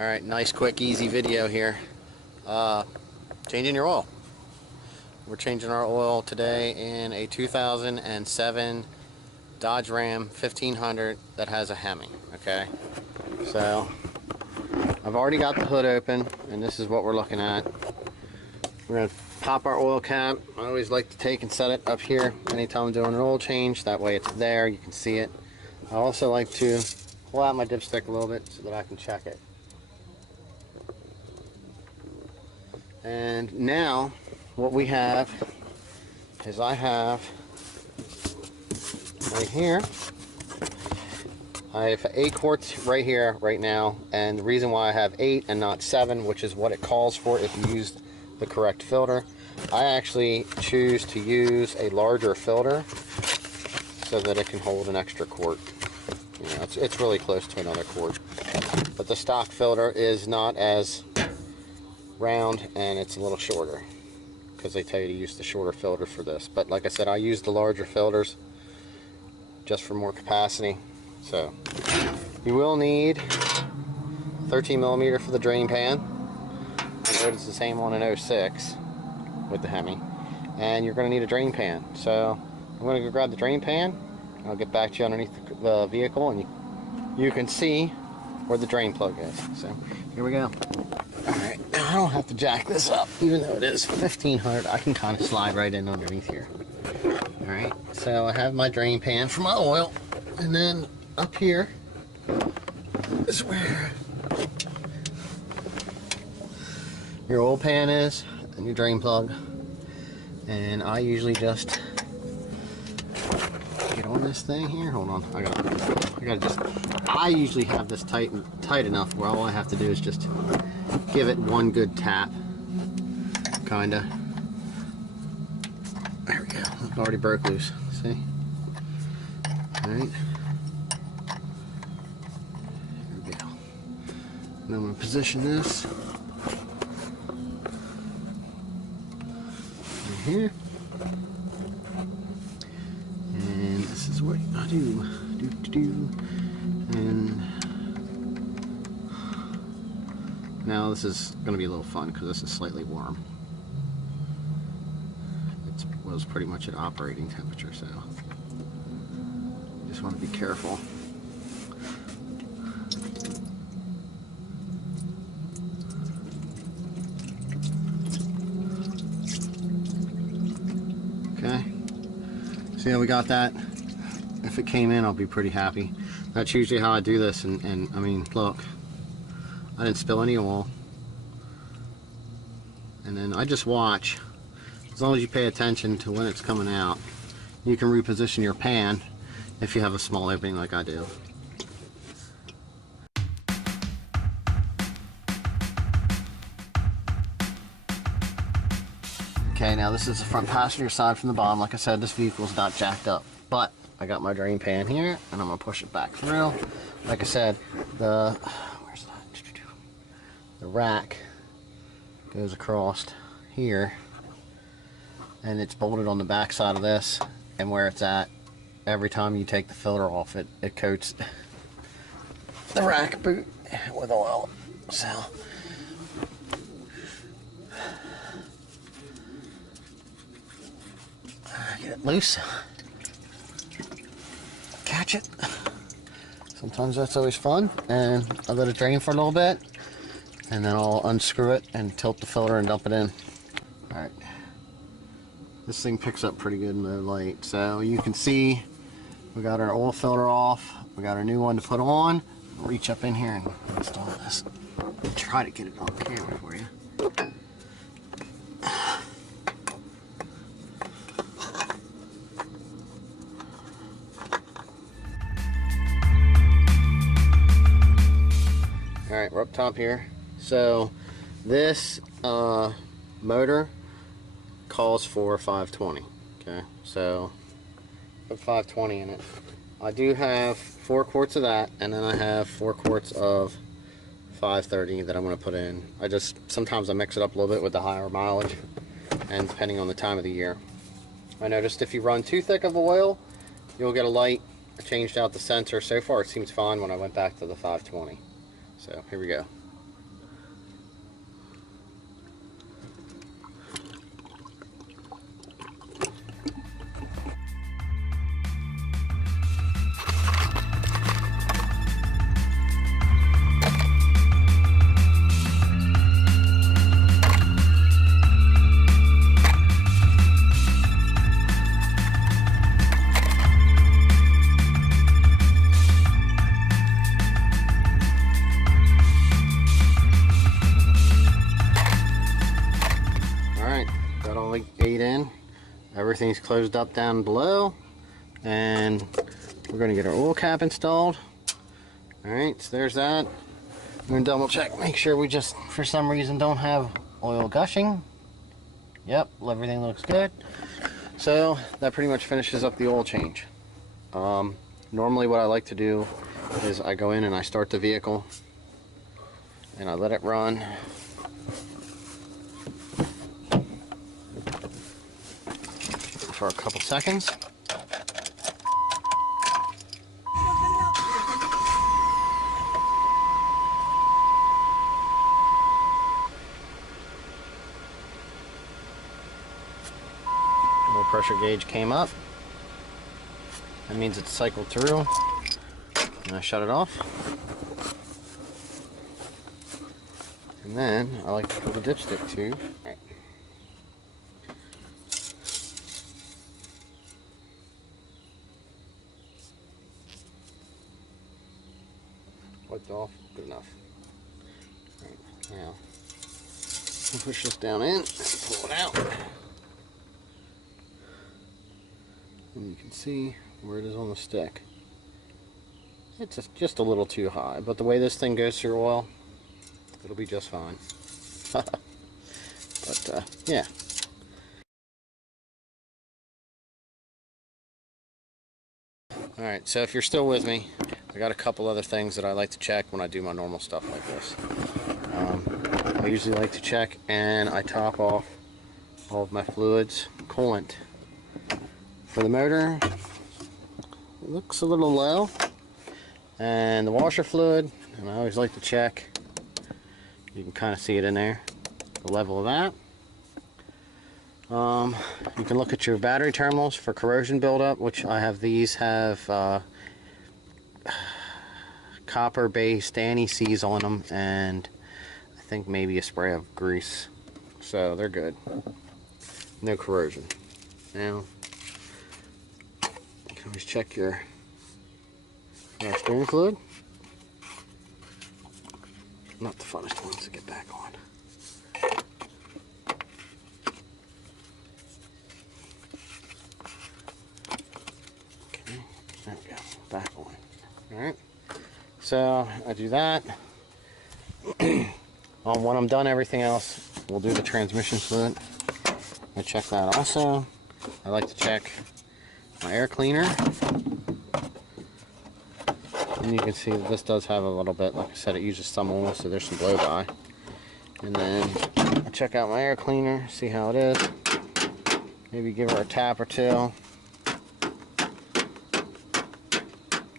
Alright, nice quick easy video here. Changing your oil. We're changing our oil today in a 2007 Dodge Ram 1500 that has a Hemi. Okay, so I've already got the hood open and this is what we're looking at. We're going to pop our oil cap. I always like to take and set it up here anytime I'm doing an oil change, that way it's there, you can see it. I also like to pull out my dipstick a little bit so that I can check it. And now what we have is I have right here, I have 8 quarts right here right now, and the reason why I have 8 and not 7, which is what it calls for if you used the correct filter, I actually choose to use a larger filter so that it can hold an extra quart. You know, it's really close to another quart, but the stock filter is not as round and it's a little shorter because they tell you to use the shorter filter for this. But like I said, I use the larger filters just for more capacity. So you will need 13mm for the drain pan. I know it's the same one in 06 with the Hemi, and you're going to need a drain pan. So I'm going to go grab the drain pan. I'll get back to you underneath the vehicle and you can see where the drain plug is. So here we go. Alright, now I don't have to jack this up, even though it is 1500, I can kind of slide right in underneath here. Alright, so I have my drain pan for my oil, and then up here is where your oil pan is, and your drain plug. And I usually just get on this thing here, hold on, I usually have this tight enough where all I have to do is just give it one good tap, kinda. There we go. It already broke loose. See? Alright. There we go. Now I'm gonna position this right here. And this is what I do. And now this is going to be a little fun because this is slightly warm. It was pretty much at operating temperature, so you just want to be careful. Okay, see how we got that? If it came in, I'll be pretty happy. That's usually how I do this, and I mean, look, I didn't spill any oil. And then I just watch. As long as you pay attention to when it's coming out, you can reposition your pan if you have a small opening like I do. Okay, now this is the front passenger side from the bottom. Like I said, this vehicle's not jacked up, but I got my drain pan here, and I'm gonna push it back through. Like I said, the rack goes across here, and it's bolted on the back side of this, and where it's at, every time you take the filter off, it coats the rack boot with oil. So get it loose, catch it. Sometimes that's always fun, and I let it drain for a little bit, and then I'll unscrew it and tilt the filter and dump it in. Alright, this thing picks up pretty good in the light, so you can see we got our oil filter off, we got our new one to put on. I'll reach up in here and install this. Try to get it on camera for you. Alright, we're up top here. So this motor calls for 520. Okay, so put 520 in it. I do have 4 quarts of that, and then I have 4 quarts of 530 that I'm going to put in. Sometimes I mix it up a little bit with the higher mileage, and depending on the time of the year. I noticed if you run too thick of oil, you'll get a light. I changed out the sensor. So far it seems fine when I went back to the 520. So here we go. feet in. Everything's closed up down below, and we're going to get our oil cap installed. Alright, so there's that. I'm going to double check, make sure we just for some reason don't have oil gushing. Yep, everything looks good. So that pretty much finishes up the oil change. Normally what I like to do is I go in and I start the vehicle and I let it run. For a couple seconds. Oil pressure gauge came up. That means it's cycled through. And I shut it off. And then I like to pull the dipstick tube. Right. Wiped off, good enough. Right, now, I'll push this down in and pull it out. And you can see where it is on the stick. It's just a little too high, but the way this thing goes through oil, it'll be just fine. But, yeah. Alright, so if you're still with me, I got a couple other things that I like to check when I do my normal stuff like this. I usually like to check and I top off all of my fluids. Coolant. For the motor, it looks a little low. And the washer fluid, and I always like to check. You can kind of see it in there, the level of that. You can look at your battery terminals for corrosion buildup, which I have. These have copper-based anti-seize on them, and I think maybe a spray of grease. So they're good. No corrosion. Now, you can always check your steering fluid. Not the funnest ones to get back on. Okay, there we go. Back on. Alright. So I do that. When I'm done everything else, we'll do the transmission fluid. I check that also. I like to check my air cleaner. And you can see that this does have a little bit, like I said, it uses some oil, so there's some blow by. And then I check out my air cleaner, see how it is. Maybe give her a tap or two.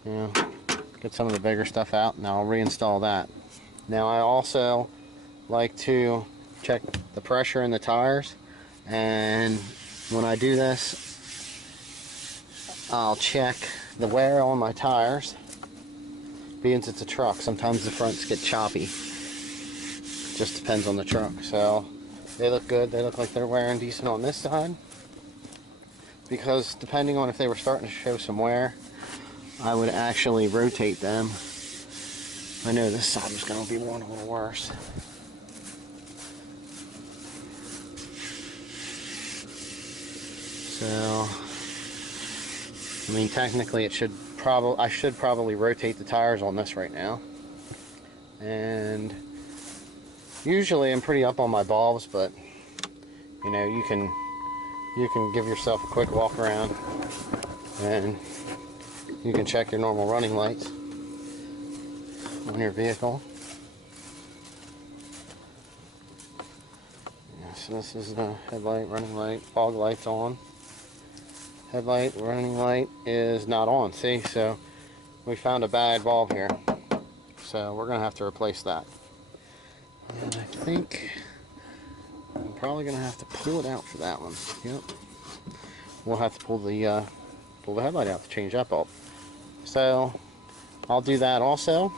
Yeah, get some of the bigger stuff out, and I'll reinstall that. Now I also like to check the pressure in the tires, and when I do this, I'll check the wear on my tires. Being it's a truck, sometimes the fronts get choppy. Just depends on the truck. So they look good. They look like they're wearing decent on this side. Because depending on if they were starting to show some wear, I would actually rotate them. I know this side was going to be one a little worse. So, I mean, technically it should I should probably rotate the tires on this right now. And usually I'm pretty up on my bulbs, but you know, you can give yourself a quick walk around and you can check your normal running lights on your vehicle. Yeah, so this is the headlight, running light, fog lights on. Headlight, running light is not on. See, so we found a bad bulb here. So we're going to have to replace that. And I think I'm probably going to have to pull it out for that one. Yep. We'll have to pull the headlight out to change that bulb. So I'll do that also.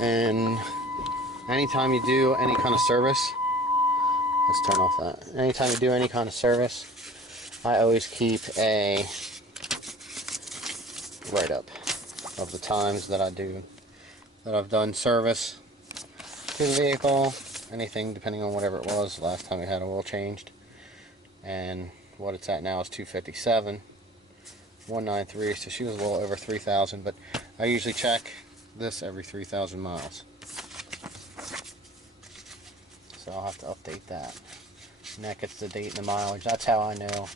And anytime you do any kind of service, let's turn off that. Anytime you do any kind of service, I always keep a write-up of the times that I've done service to the vehicle, anything depending on whatever it was last time we had oil changed. and what it's at now is 257, 193. So she was a little over 3,000, but I usually check this every 3,000 miles. So I'll have to update that. And that gets the date and the mileage. That's how I know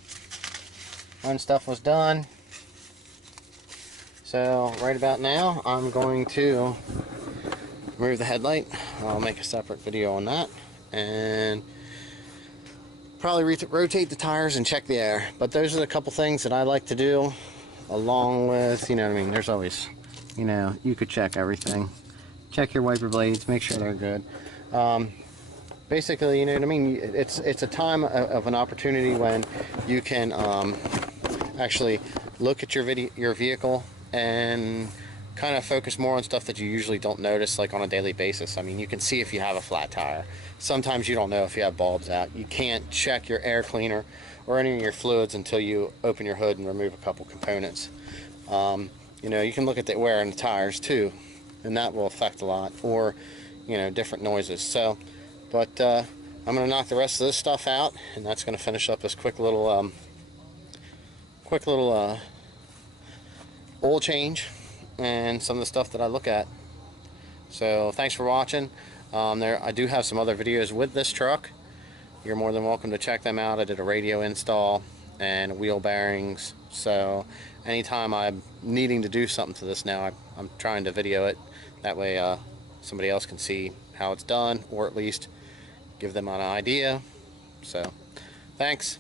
when stuff was done. So right about now, I'm going to remove the headlight. I'll make a separate video on that, and probably rotate the tires and check the air. But those are a couple things that I like to do, along with, you know what I mean, there's always, you know, you could check everything. Check your wiper blades, make sure they're good. Basically, you know what I mean, it's a time of an opportunity when you can actually look at your vehicle and kind of focus more on stuff that you usually don't notice, like on a daily basis. I mean, you can see if you have a flat tire. Sometimes you don't know if you have bulbs out. You can't check your air cleaner or any of your fluids until you open your hood and remove a couple components. You know, you can look at the wear in the tires too, and that will affect a lot, or, you know, different noises. So, but I'm going to knock the rest of this stuff out, and that's going to finish up this quick little oil change and some of the stuff that I look at. So thanks for watching. I do have some other videos with this truck. You're more than welcome to check them out. I did a radio install and wheel bearings. So anytime I'm needing to do something to this now, I'm trying to video it. That way somebody else can see how it's done, or at least give them an idea. So thanks.